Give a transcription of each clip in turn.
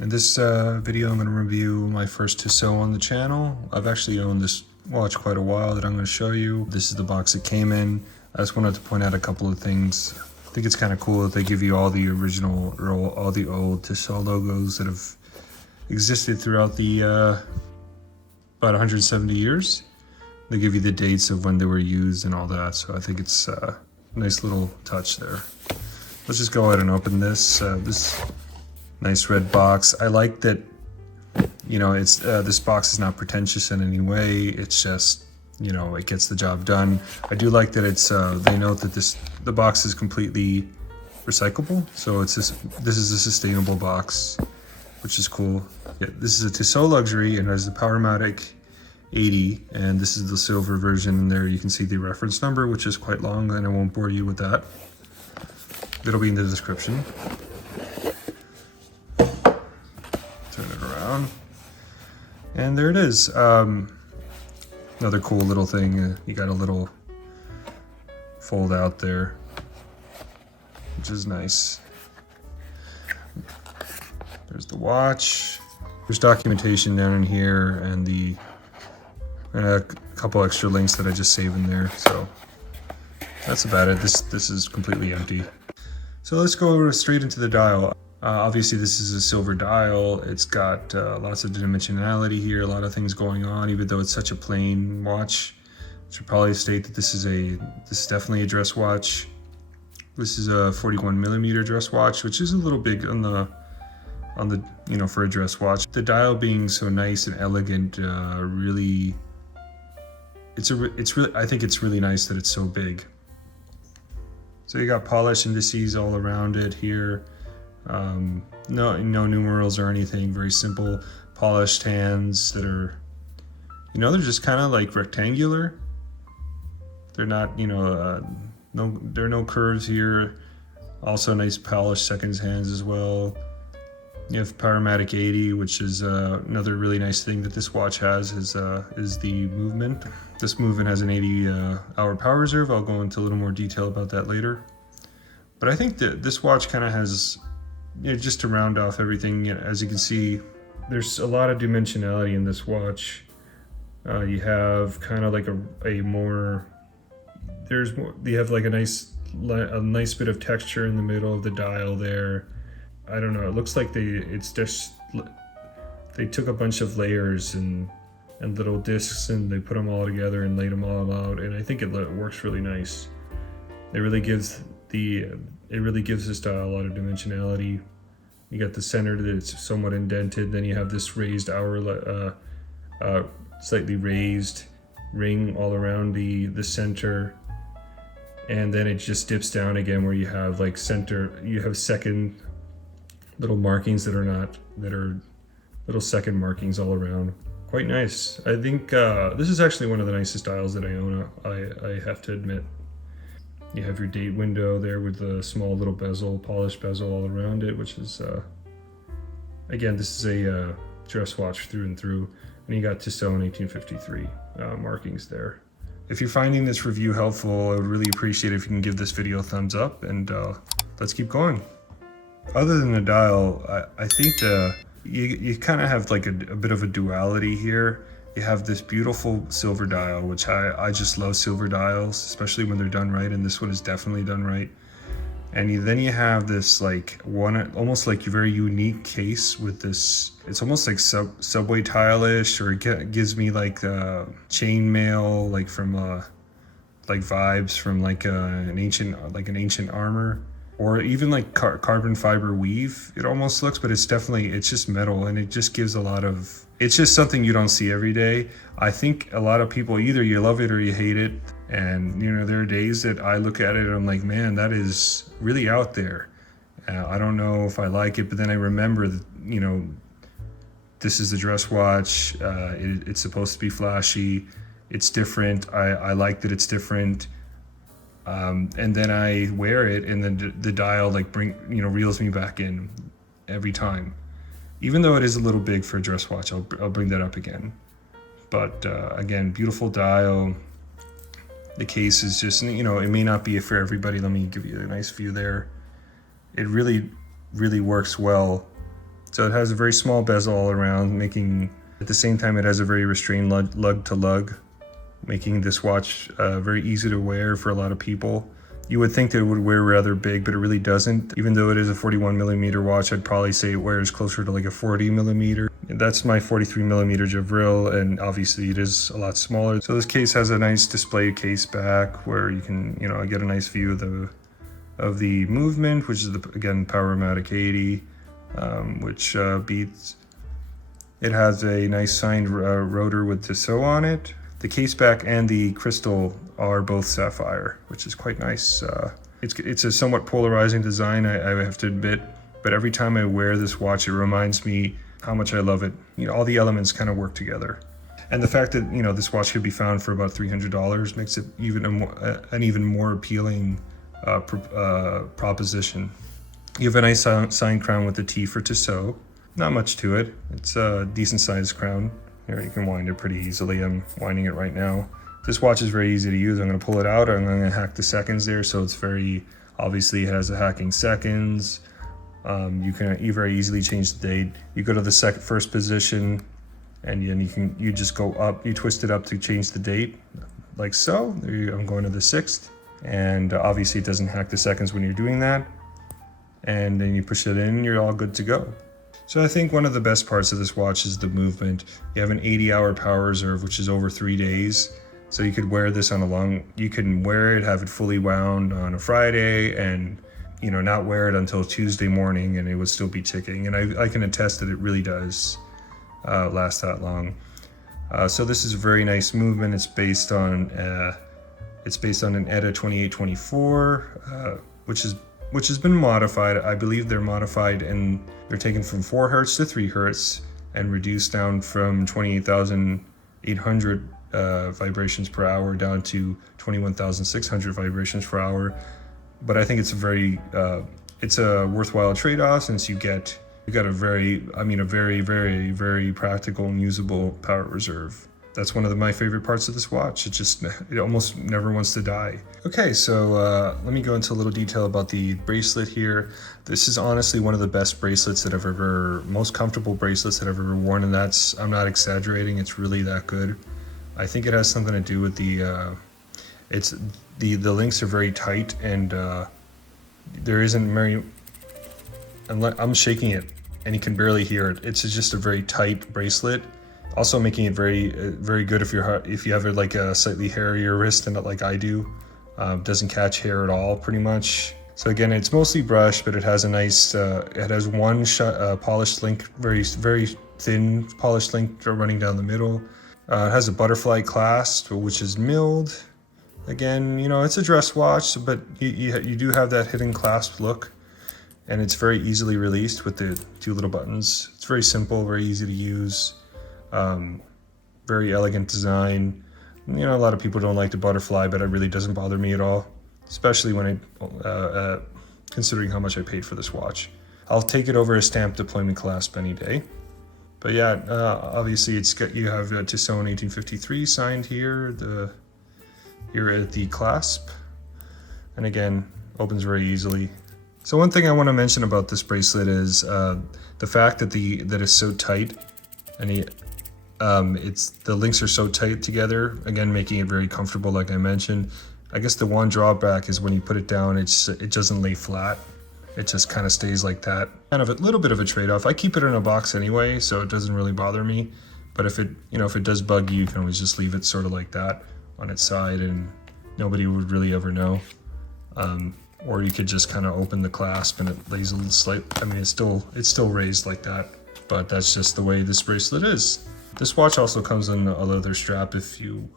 In this video, I'm going to review my first Tissot on the channel. I've actually owned this watch quite a while that I'm going to show you. This is the box it came in. I just wanted to point out a couple of things. I think it's kind of cool that they give you all the original, or all the old Tissot logos that have existed throughout the about 170 years. They give you the dates of when they were used and all that, so I think it's a nice little touch there. Let's just go ahead and open this. This nice red box. I like that, you know, it's this box is not pretentious in any way. It's just, you know, it gets the job done. I do like that it's they note that the box is completely recyclable, so it's this is a sustainable box, which is cool. Yeah, this is a Tissot Luxury and has the Powermatic 80, and this is the silver version. And there you can see the reference number, which is quite long, and I won't bore you with that. It'll be in the description. Turn it around, and there it is. Another cool little thing. You got a little fold out there, which is nice. There's the watch. There's documentation down in here, and a couple extra links that I just saved in there. So that's about it. This is completely empty. So let's go straight into the dial. Obviously this is a silver dial. It's got lots of dimensionality here, a lot of things going on, even though it's such a plain watch. I should probably state that this is definitely a dress watch. This is a 41mm dress watch, which is a little big on the you know, for a dress watch. The dial being so nice and elegant, really, I think it's really nice that it's so big. So you got polished indices all around it here. No numerals or anything. Very simple polished hands that are, you know, they're just kind of like rectangular. They're not, you know, there are no curves here. Also nice polished seconds hands as well. You have Powermatic 80, which is another really nice thing that this watch has, is the movement. This movement has an 80-hour power reserve. I'll go into a little more detail about that later. But I think that this watch kind of has, you know, just to round off everything, you know, as you can see, there's a lot of dimensionality in this watch. You have kind of like you have like a nice bit of texture in the middle of the dial there. I don't know, it looks like they took a bunch of layers and little discs, and they put them all together and laid them all out, and I think it works really nice. It really gives this dial a lot of dimensionality. You got the center that's somewhat indented, then you have this raised hour, slightly raised ring all around the center, and then it just dips down again where you have like you have second little markings that are little second markings all around. Quite nice. I think this is actually one of the nicest dials that I own, I have to admit. You have your date window there with the small little bezel, polished bezel all around it, which is, again, this is a dress watch through and through. And you got Tissot in 1853 markings there. If you're finding this review helpful, I would really appreciate it if you can give this video a thumbs up, and let's keep going. Other than the dial, I think you kind of have like a bit of a duality here. You have this beautiful silver dial, which I just love silver dials, especially when they're done right, and this one is definitely done right. And then you have this like almost like a very unique case with this, it's almost like subway tile-ish, or it gives me like chainmail, like from like vibes from like an ancient armor. Or even like carbon fiber weave, it almost looks, but it's just metal, and it just gives a lot of, it's just something you don't see every day. I think a lot of people, either you love it or you hate it. And, you know, there are days that I look at it and I'm like, man, that is really out there. I don't know if I like it, but then I remember that, you know, this is the dress watch. It's supposed to be flashy. It's different. I like that it's different. And then I wear it, and then the dial like reels me back in every time. Even though it is a little big for a dress watch, I'll bring that up again. But again, beautiful dial. The case is just, you know, it may not be for everybody. Let me give you a nice view there. It really, really works well So it has a very small bezel all around, making, at the same time, it has a very restrained lug to lug, making this watch very easy to wear for a lot of people. You would think that it would wear rather big, but it really doesn't. Even though it is a 41mm watch, I'd probably say it wears closer to like a 40mm. That's my 43mm Javril, and obviously it is a lot smaller. So this case has a nice display case back where you can, get a nice view of the movement, which is again Powermatic 80, which beats. It has a nice signed rotor with Tissot on it. The case back and the crystal are both sapphire, which is quite nice. It's a somewhat polarizing design, I have to admit, but every time I wear this watch, it reminds me how much I love it. All the elements kind of work together. And the fact that, this watch could be found for about $300 makes it an even more appealing proposition. You have a nice signed crown with the T for Tissot. Not much to it. It's a decent sized crown. Here, you can wind it pretty easily. I'm winding it right now. This watch is very easy to use. I'm going to pull it out. I'm going to hack the seconds there, so it's obviously it has a hacking seconds. You very easily change the date. You go to the first position, and then you just go up. You twist it up to change the date, like so. I'm going to the 6th, and obviously it doesn't hack the seconds when you're doing that. And then you push it in, you're all good to go. So I think one of the best parts of this watch is the movement. You have an 80-hour power reserve, which is over 3 days. So you could wear this you can wear it, have it fully wound on a Friday, and not wear it until Tuesday morning, and it would still be ticking. And I can attest that it really does last that long. So this is a very nice movement. It's based on an ETA 2824, which has been modified. I believe they're modified and they're taken from 4 Hertz to 3 Hertz and reduced down from 28,800 vibrations per hour down to 21,600 vibrations per hour. But I think it's it's a worthwhile trade-off, since you got a very, very, very practical and usable power reserve. That's one of my favorite parts of this watch. It almost never wants to die. Okay, so let me go into a little detail about the bracelet here. This is honestly one of the best bracelets that most comfortable bracelets that I've ever worn, and I'm not exaggerating, it's really that good. I think it has something to do with the links are very tight, and there isn't very, I'm shaking it and you can barely hear it. It's just a very tight bracelet. Also making it very, very good if you have like a slightly hairier wrist than like I do. Doesn't catch hair at all, pretty much. So again, it's mostly brushed, but it has a nice, it has one polished link, very, very thin polished link running down the middle. It has a butterfly clasp, which is milled. Again, it's a dress watch, but you do have that hidden clasp look, and it's very easily released with the 2 little buttons. It's very simple, very easy to use. Very elegant design. A lot of people don't like the butterfly, but it really doesn't bother me at all, especially when considering how much I paid for this watch. I'll take it over a stamp deployment clasp any day. But yeah, obviously you have Tissot 1853 signed here, here at the clasp, and again, opens very easily. So one thing I want to mention about this bracelet is the fact that it's so tight, and the links are so tight together, again making it very comfortable, like I mentioned. I guess the one drawback is when you put it down, it doesn't lay flat. It just kind of stays like that. Kind of a little bit of a trade-off. I keep it in a box anyway, so it doesn't really bother me. But if it does bug you, you can always just leave it sort of like that on its side, and nobody would really ever know. Or you could just kind of open the clasp and it lays a little slight. It's still raised like that, but that's just the way this bracelet is. This watch also comes in a leather strap if you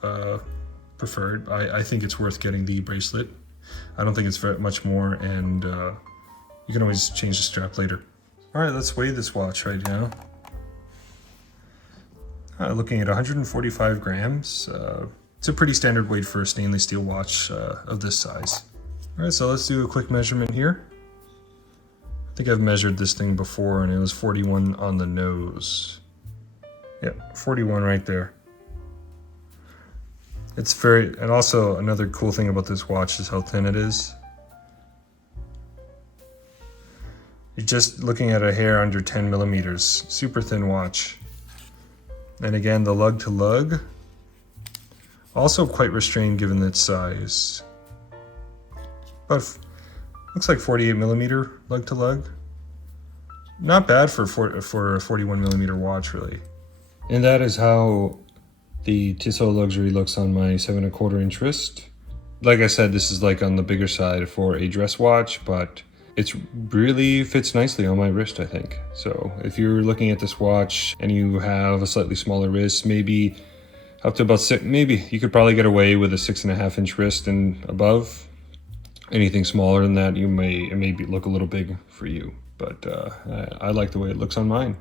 prefer it. I think it's worth getting the bracelet. I don't think it's very much more, and you can always change the strap later. All right, let's weigh this watch right now. Looking at 145 grams. It's a pretty standard weight for a stainless steel watch of this size. All right, so let's do a quick measurement here. I think I've measured this thing before, and it was 41 on the nose. Yeah, 41 right there. And also another cool thing about this watch is how thin it is. You're just looking at a hair under 10 millimeters. Super thin watch. And again, the lug to lug, also quite restrained given its size. But looks like 48 millimeter lug to lug. Not bad for a 41 millimeter watch, really. And that is how the Tissot Luxury looks on my 7 1/4 inch wrist. Like I said, this is like on the bigger side for a dress watch, but it's really fits nicely on my wrist, I think. So if you're looking at this watch and you have a slightly smaller wrist, maybe up to about 6, maybe you could probably get away with a 6.5 inch wrist and above. Anything smaller than that, it may look a little big for you, but I like the way it looks on mine.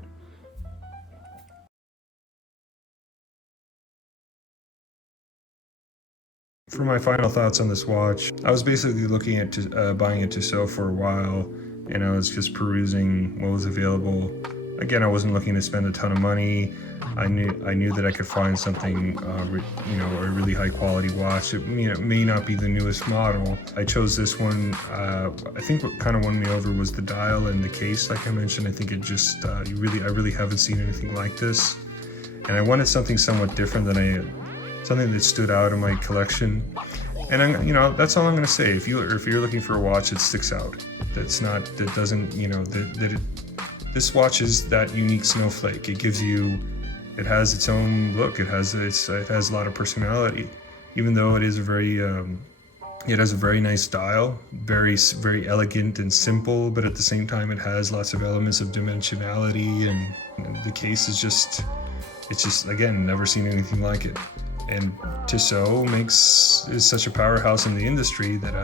For my final thoughts on this watch, I was basically looking at buying a Tissot for a while, and I was just perusing what was available. Again, I wasn't looking to spend a ton of money. I knew that I could find something, a really high quality watch. It may not be the newest model. I chose this one. I think what kind of won me over was the dial and the case. Like I mentioned, I think it just I really haven't seen anything like this, and I wanted something somewhat different something that stood out in my collection. And that's all I'm going to say. If you're looking for a watch that sticks out, this watch is that unique snowflake. It has its own look. It has a lot of personality, even though it is it has a very nice dial, very elegant and simple, but at the same time it has lots of elements of dimensionality, and the case is again, never seen anything like it. And Tissot is such a powerhouse in the industry that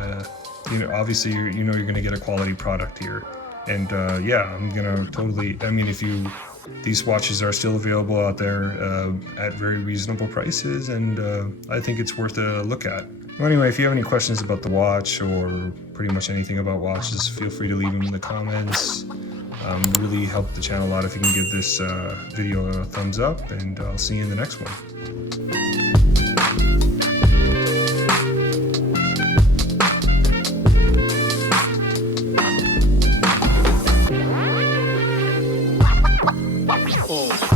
obviously you're going to get a quality product here. And I'm gonna totally. I mean, these watches are still available out there at very reasonable prices, and I think it's worth a look at. Well, anyway, if you have any questions about the watch or pretty much anything about watches, feel free to leave them in the comments. It really help the channel a lot if you can give this video a thumbs up, and I'll see you in the next one. Oh.